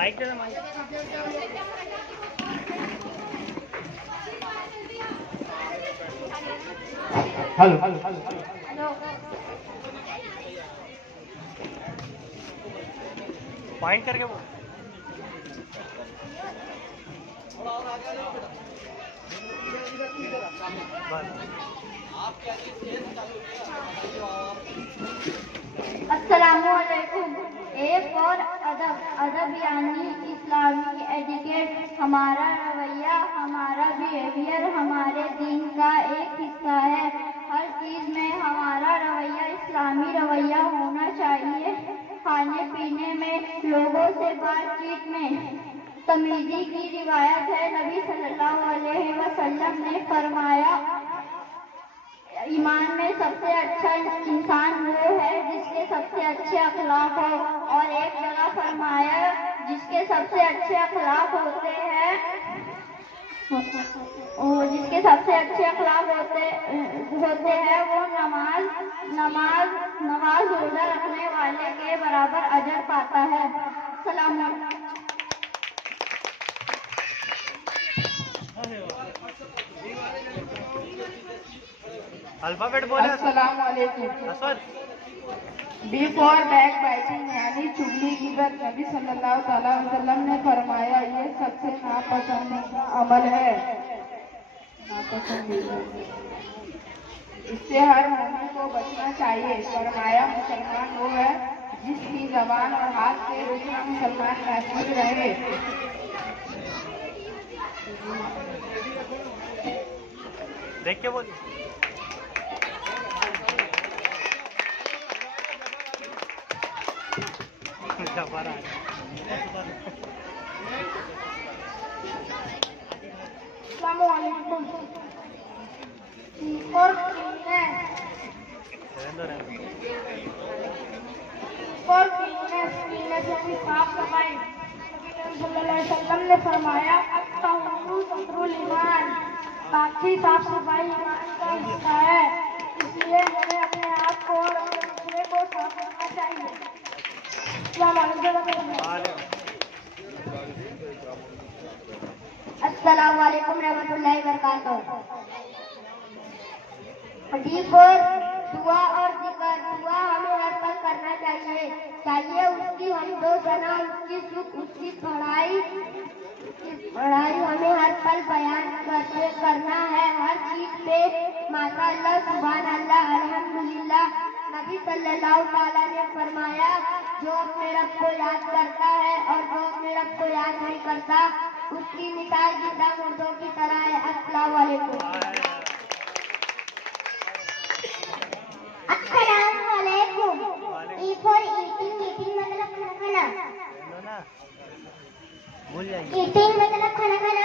Hello point करके बोल। अस्सलामुअलैकुम। ए फॉर अदब, अदब यानी इस्लामी एटिकेट। हमारा रवैया, हमारा बिहेवियर हमारे दीन का एक हिस्सा है। हर चीज में हमारा रवैया इस्लामी रवैया होना चाहिए। खाने पीने में, लोगों से बातचीत में तमीज़ी की रिवायत है। नबी सल्लल्लाहु अलैहि वसल्लम ने फरमाया, ईमान में सबसे अच्छा इंसान वो है जिसके सबसे अच्छे अखलाक हो। और एक जगह फरमाया, जिसके सबसे अच्छे अखलाक होते हैं, जिसके सबसे अच्छे अखलाक होते हैं वो नमाज रोजा रखने वाले के बराबर अजर पाता है। सलाम। अल्फाबेट बोले। अस्सलाम वालेकुम। Asad. B for back biting यानी चुगली गिबत। नबी सल्लल्लाहु अलैहि वसल्लम ने फरमाया, ये सबसे नापसंदीदा अमल है, नापसंदीदा, इससे हर मोमिन को बचना चाहिए। फरमाया, मुसलमान वो है जिसकी जबान और हाथ से दूसरा मुसलमान महफूज रहे। देख के बोल। अस्सलामुअलैकुम। और यानी साफ सफाई। सल्लल्लाहु अलैहि वसल्लम ने फरमाया, अत्तहूरू सत्रुल ईमान। बाकी साफ सफाई ईमान का हिस्सा है, इसलिए हमें अपने आप को और अपने दूसरे को साफ रखना चाहिए। अस्सलाम वालेकुम रहमतुल्लाहि व बरकातहू। दुआ और जिक्र। दुआ हमें हर पल करना चाहिए उसकी हम दो जना, उसकी सुख, उसकी पढ़ाई हमें हर पल बयान करना है। हर चीज पे माशाअल्लाह, सुभान अल्लाह, अल्हम्दुलिल्लाह। नबी सल्लल्लाहु अलैहि वसल्लम ने फरमाया, जो अपने रब को याद करता है और जो अपने रब को याद नहीं करता, उसकी मिसाल जिंदा मुर्दों की तरह है। अस्सलाम वालेकुम। अस्सलाम वालेकुम। E for eating. ईटिंग मतलब खाना खाना। ईटिंग मतलब खाना खाना।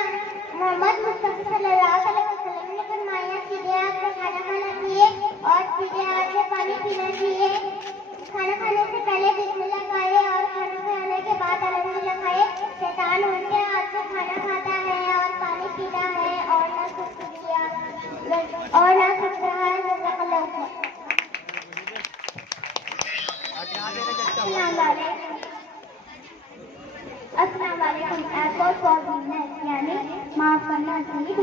मोहम्मद मुस्तफा सल्लल्लाहु अलैहि वसल्लम ने फरमाया, सीधे हाथ से खाना खाना चाहिए और सीधे हाथ से पानी पीना चाहिए। खाना खाने से पहले बिस्मिल्लाह खाए और खाना खाने के बाद अल्हम्दुलिल्लाह खाए। शैतान उल्टे हाथ से खाना खाता है और पानी पीता है और ना शुक्रिया है। अस्सलाम वालेकुम। एफर्ट फॉर गिवनेस यानी माफ करना चाहिए।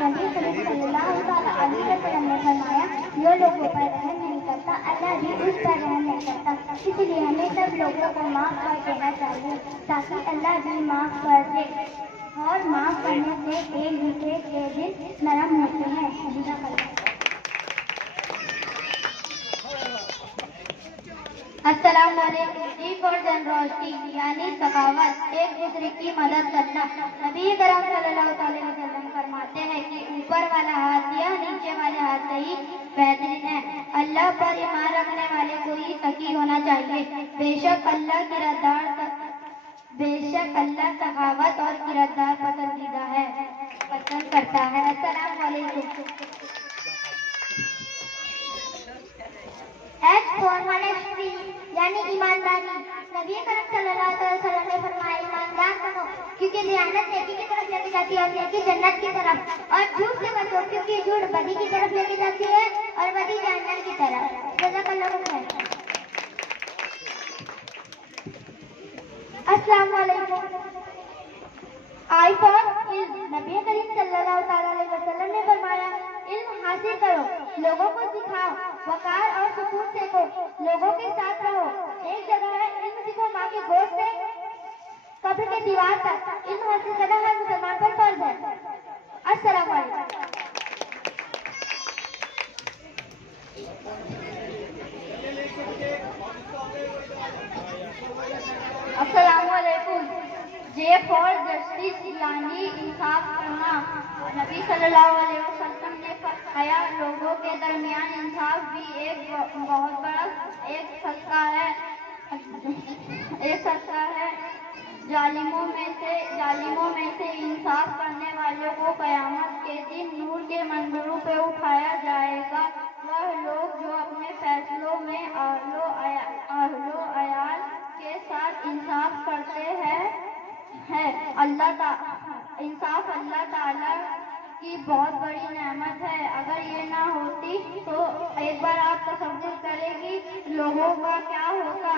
नबी सल्लल्लाहु अलैहि वसल्लम ने फरमाया, जो लोगों पर रहम नहीं करता, अल्लाह भी उस पर रहम नहीं करता। इसलिए हमें सब लोगों को माफ कर देना चाहिए ताकि अल्लाह भी माफ कर दे। और माफ करने से एक दूसरे के दिल नरम होते हैं। अस्सलाम वालेकुम। जी फॉर जनरॉसिटी यानी सखावत, एक दूसरे की मदद करना। नबी करम सल्लल्लाहु अलैहि वसल्लम फरमाते हैं कि ऊपर वाला हाथ या नीचे वाले हाथ से ही बेहतरीन है। अल्लाह पर ईमान रखने वाले को ही सखी होना चाहिए। बेशक अल्लाह सखावत और किरदार पसंद करता है। अस्सलाम वालेकुम। एच फॉर ऑनेस्टी यानी ईमानदारी। नबी करम सल्लल्लाहु अलैहि वसल्लम ने फरमाया, ईमानदार बनो क्योंकि खयानत नेकी की तरफ लेके जाती है और नेकी जन्नत की तरफ, और झूठ से बचो क्योंकि झूठ बदी की तरफ लेके जाती है और बदी जहन्नम की तरफ। जज़ाकल्लाहु खैर। अस्सलाम वालेकुम। आईफोन नबी करीम सल्लल्लाहु अलैहि वसल्लम ने फरमाया, इल्म हासिल करो, लोगों को सिखाओ, वकार और सुकून सीखो, लोगों के साथ रहो। एक जगह है, इल्म सीखो माँ के गोद से कब्र के दीवार तक। इल्म हासिल करना हर मुसलमान पर फर्ज है। अस्सलाम वालेकुम। अस्सलाम वालेकुम। जे फॉर जस्टिस यानी इंसाफ करना। नबी सल्लल्लाहु अलैहि वसल्लम ने फरमाया, लोगों के दरमियान इंसाफ भी एक बहुत बड़ा एक सदका है। जालिमों में से इंसाफ करने वालों को क़यामत के दिन नूर के मंदिरों पे उठाया जाएगा। वह लोग जो अपने फैसलों में अहलो अयाल के साथ इंसाफ करते हैं। इंसाफ अल्लाह ताला की बहुत बड़ी नेमत है। अगर ये ना होती तो एक बार आप तसव्वुर करें कि लोगों का क्या होता।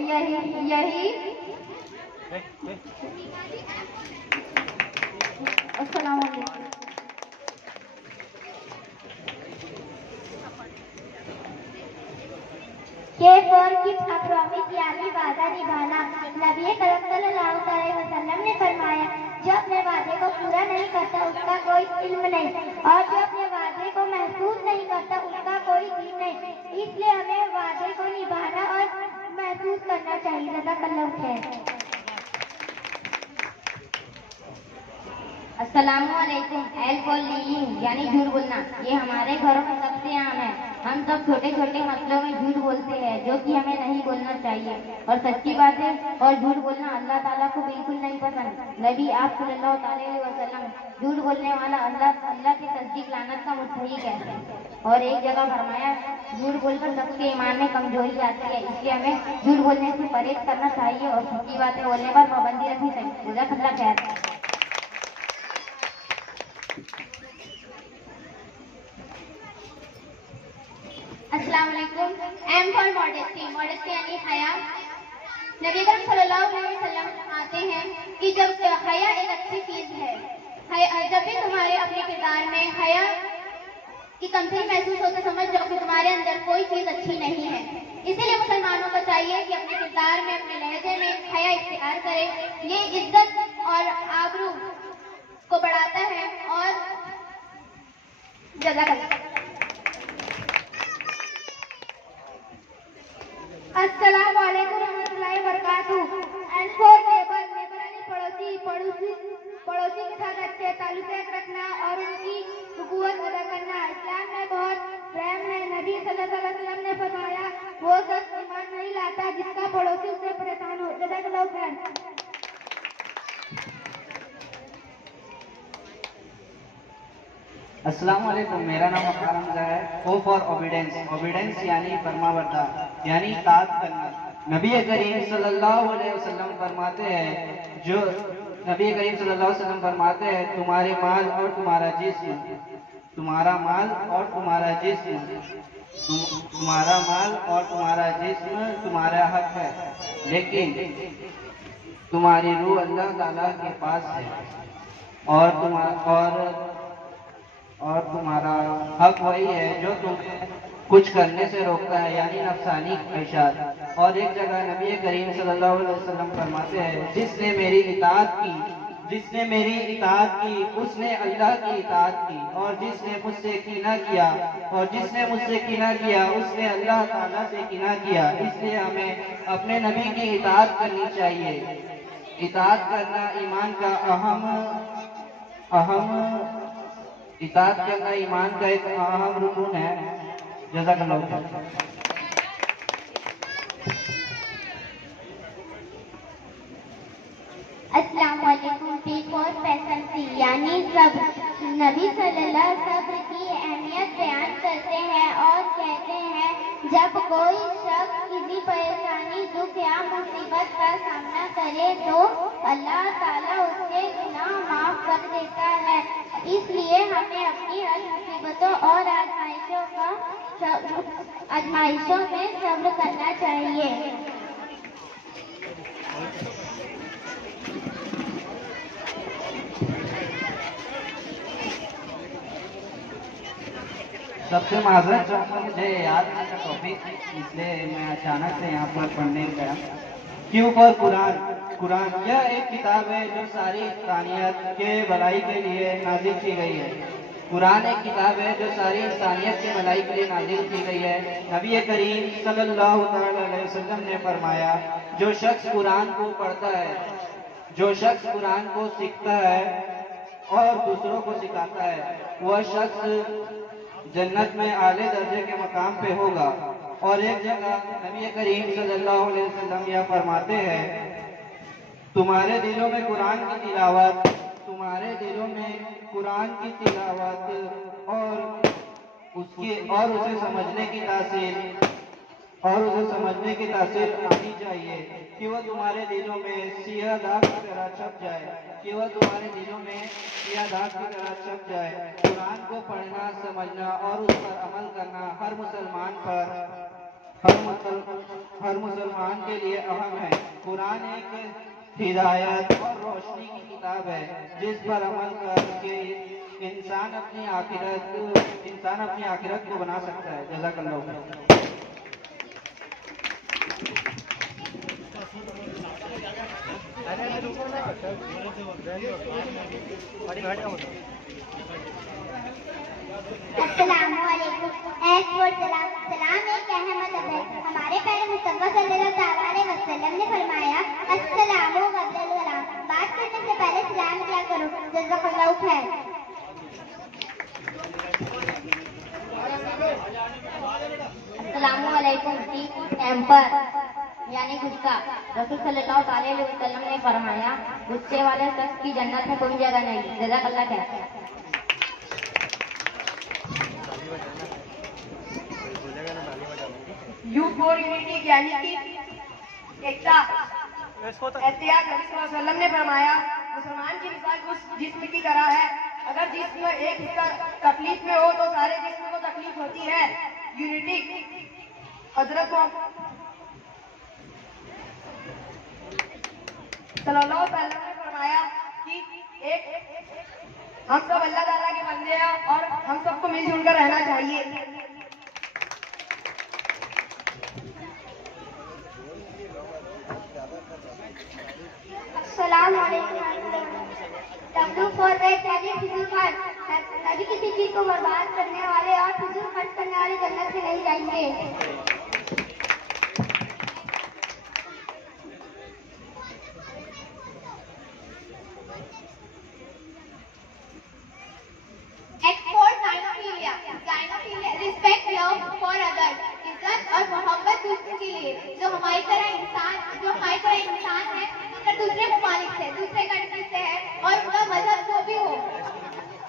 यही अस्सलाम वालेकुम। के फॉर की प्रॉमिस यानी वादा निभाना। नबी करम सल्लल्लाहु अलैहि वसल्लम ने फरमाया, जो अपने वादे को पूरा नहीं करता उसका कोई इल्म नहीं, और जो अपने वादे को महसूस नहीं करता उसका कोई दीन नहीं। इसलिए हमें वादे को निभाना और महसूस करना चाहिए। जज़ाकल्लाहु खैर। अस्सलामुअलैकुम। एल्कोहलिंग यानी झूठ बोलना, ये हमारे घरों में सबसे आम है। हम सब छोटे छोटे मसलों में झूठ बोलते हैं, जो कि हमें नहीं बोलना चाहिए। और सच्ची बातें और झूठ बोलना अल्लाह ताला को बिल्कुल नहीं पसंद। नबी आप सल्लल्लाहु अलैहि वसल्लम, झूठ बोलने वाला अल्लाह की तस्दीक लानत का मुस्तहिक है। और एक जगह फरमाया, झूठ बोलकर सबके ईमान में कमजोरी आती है, इसलिए हमें झूठ बोलने से परहेज करना चाहिए और सच्ची बातें बोलने पर पाबंदी रखनी चाहिए। जज़ाकल्लाह खैर। अस्सलाम वालेकुम। M for modesty. मॉडेस्टी यानी हया। नबी करम सल्लल्लाहु अलैहि वसल्लम आते हैं कि जब हया एक अच्छी चीज है। जब भी तुम्हारे अपने किरदार में हया की कमजोरी महसूस होते, समझ जाओ कि तुम्हारे अंदर कोई चीज अच्छी नहीं है। इसीलिए मुसलमानों को चाहिए कि अपने किरदार में, अपने लहजे में हया इख्तियार करें। ये इज्जत और आबरू को बढ़ाता है। और जज़ाकल्लाह। अस्सलाम वालेकुम रहमतुल्लाहि व बरकातहू। एंड फॉर नेबर यानी पड़ोसी के साथ अच्छे ताल्लुक रखना और उनकी हुकूक अदा करना। इस्लाम में बहुत रहम है। नबी सल्लल्लाहु अलैहि वसल्लम ने फरमाया, वो शख्स ईमान नहीं लाता जिसका पड़ोसी उससे परेशान हो। जज़ाकल्लाहु खैर। अस्सलाम वालेकुम। मेरा नाम अफार हमजा है। O for ओबीडेंस। ओबीडेंस यानी फरमाबरदार यानी इताअत करना। नबी करीम सल्लल्लाहु अलैहि वसल्लम फरमाते हैं, तुम्हारे माल और तुम्हारा जिस्म, तुम्हारा माल और तुम्हारा जिस्म तुम्हारा हक है, लेकिन तुम्हारी रूह अल्लाह ताला के पास है। और तुम्हारा हक वही है जो तुम्हें कुछ करने से रोकता है, यानी नफसानी ख्वाहिशात। और एक जगह नबी करीम सल्लल्लाहु अलैहि वसल्लम फरमाते हैं, जिसने मेरी इताअत की उसने अल्लाह की इताअत की, और जिसने मुझसे कीना किया उसने अल्लाह ताला से कीना किया। इसलिए हमें अपने नबी की इताअत करनी चाहिए। इताअत करना ईमान का इताअत करना ईमान का एक अहम रुकन है। जज़ाकल्लाहु खैर। अस्सलाम वालेकुम। पी फॉर पैसेंसी यानी सब्र। नबी सल्लल्लाहु अलैहि वसल्लम सब्र की अहमियत बयान करते हैं और कहते हैं, जब कोई शख्स किसी परेशानी, दुख या मुसीबत का सामना करे तो अल्लाह ताला उसके गुनाह माफ कर देता है। इसलिए हमें अपनी हर मुसीबतों और आजमाइशों में सब्र करना चाहिए। सबसे माजरत चाहूँगा, मुझे याद नहीं था टॉपिक, इसलिए मैं अचानक से यहाँ पर पढ़ने गया। क्यों पर कुरान यह एक किताब है जो सारी इंसानियत के भलाई के लिए नाजिल की गई है। कुरान एक किताब है जो सारी इंसानियत के भलाई के लिए नाजिल की गई है। नबी करीम सल्लल्लाहु अलैहि वसल्लम ने फरमाया, जो शख्स कुरान को पढ़ता है, जो शख्स कुरान को सीखता है और दूसरों को सिखाता है, वह शख्स जन्नत में आले दर्जे के मकाम पे होगा। और एक जगह नबी करीम सल्लल्लाहु अलैहि वसल्लम यह फरमाते हैं, तुम्हारे दिलों में कुरान की तिलावत, तुम्हारे दिलों में कुरान की तिलावत और उसे समझने की तासीर आनी चाहिए कि वह तुम्हारे दिलों में सियाह दाग की तरह छप जाए, कि वह तुम्हारे दिलों में सियाह दाग की तरह छप जाए। कुरान को पढ़ना, समझना और उस पर अमल करना हर मुसलमान के लिए अहम है। कुरान एक हिदायत और रोशनी की किताब है जिस पर अमल करके इंसान अपनी आखिरत को बना सकता है। जज़ाकल्लाह खैर। अस्सलामुअलैकुम। सलाम एक अहमद है। हमारे प्यारे मुस्तफा सल्लल्लाहु अलैहि वसल्लम ने फरमाया, अस्सलामु कब्ल सलाम, बात करने से पहले सलाम किया करो। जज़ाकल्लाहु खैर। अस्सलामुअलैकुम। टेम्पर यानी गुस्सा। रसूल सल्लल्लाहु अलैहि वसल्लम ने फरमाया, गुस्से वाले शख्स की जन्नत में कोई जगह नहीं। जज़ाकल्लाह खैर। यू फॉर यूनिटी यानी कि एकता, एहतियात। नबी सल्लल्लाहु अलैहि वसल्लम ने फरमाया, मुसलमान की मिसाल उस जिस्म की तरह है, अगर जिस्म एक हिस्सा तकलीफ में हो तो सारे जिस्म को तकलीफ होती है। यूनिटी। हजरत सल्लल्लाहु अलैहि वसल्लम ने फरमाया कि हम सब अल्लाह ताला के बंदे हैं और हम सबको मिलजुल कर रहना चाहिए। डब्ल्यू फॉर रेड यानी फिजूल खर्च। कभी किसी चीज को बर्बाद करने वाले और फिजूल खर्च करने वाले जन्नत में नहीं जाएंगे। रिस्पेक्ट, लव फॉर अदर्स, इज्जत और मोहब्बत दूसरे के लिए। जो हमारी तरह इंसान है, अगर दूसरे ममालिक से, दूसरे कंट्री से है और उनका मजहब जो भी हो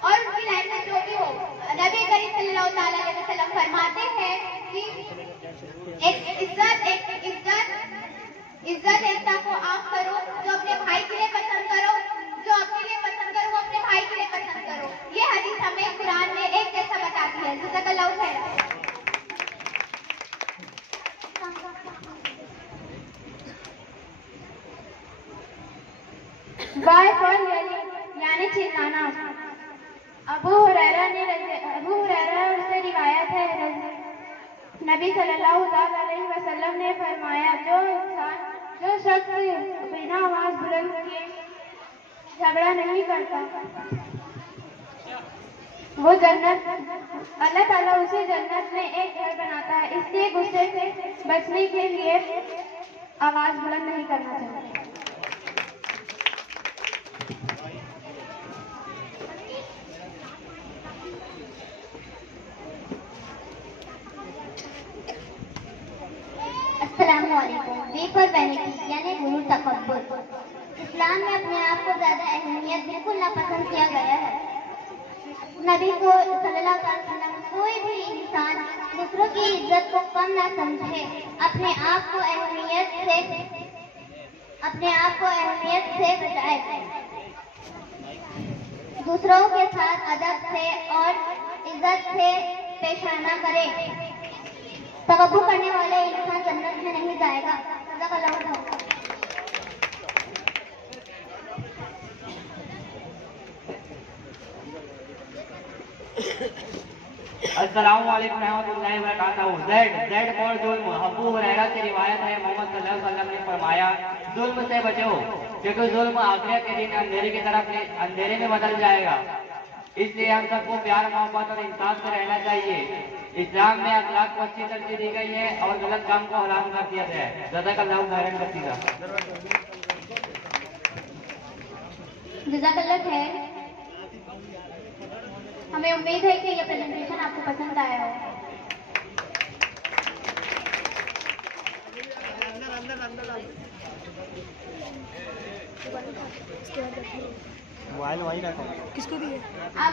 और उनकी लैंग्वेज जो भी हो, नबी करीम सल्लल्लाहु अलैहि वसल्लम फरमाते हैं कि इज्जत एकता को आप करो। जो अपने भाई के लिए पसंद करो, जो अपने लिए पसंद करो, वो अपने भाई के लिए पसंद करो। ये हदीस हमें कुरान में एक जैसा बताती है। जज़ाकल्लाहु खैर। बाय फॉर यानी चिल्लाना। अबू हुरैरा से रिवायत है, नबी सल्लल्लाहु अलैहि वसल्लम ने फरमाया, जो शख्स बिना आवाज बुलंद किए झगड़ा नहीं करता, वो जन्नत, अल्लाह ताला उसे जन्नत में एक घर बनाता है। इसलिए गुस्से से बचने के लिए आवाज बुलंद नहीं करना चाहिए। अस्सलामुअलैकुम। बी फॉर वैनिटी यानी गुरूर, तकब्बुर। इस्लाम में अपने आप को ज्यादा अहमियत बिल्कुल नापसंद किया गया है। नबी को सल्लल्लाहु अलैहि वसल्लम, कोई भी इंसान दूसरों की इज्जत को कम ना समझे, अपने आप को अहमियत से बचाए, दूसरों के साथ अदब से और इज्जत से पेशाना करे। तकब्बुर करने वाले इंसान जन्नत में नहीं जाएगा। अस्सलाम वालेकुम रहमतुल्लाहि व बरकातहू। ज़ेड फॉर जुल्म। अबू हुरैरा से रिवायत है, मोहम्मद सल्लल्लाहु अलैहि वसल्लम ने फरमाया, जुल्म से बचो क्योंकि जुल्म आखिरत के दिन अंधेरे में बदल जाएगा। इसलिए हम सबको प्यार, मोहब्बत और इंसाफ से रहना चाहिए। इस्लाम में अखलाक को अच्छी तरजीह दी गई है और गलत काम को हराम कर दिया गया है। जज़ाकल्लाहु खैरन कसीरा। जज़ाकल्लाह खैर। हमें उम्मीद है कि यह प्रेजेंटेशन आपको पसंद आया हो। मोबाइल वहीं रखो। अब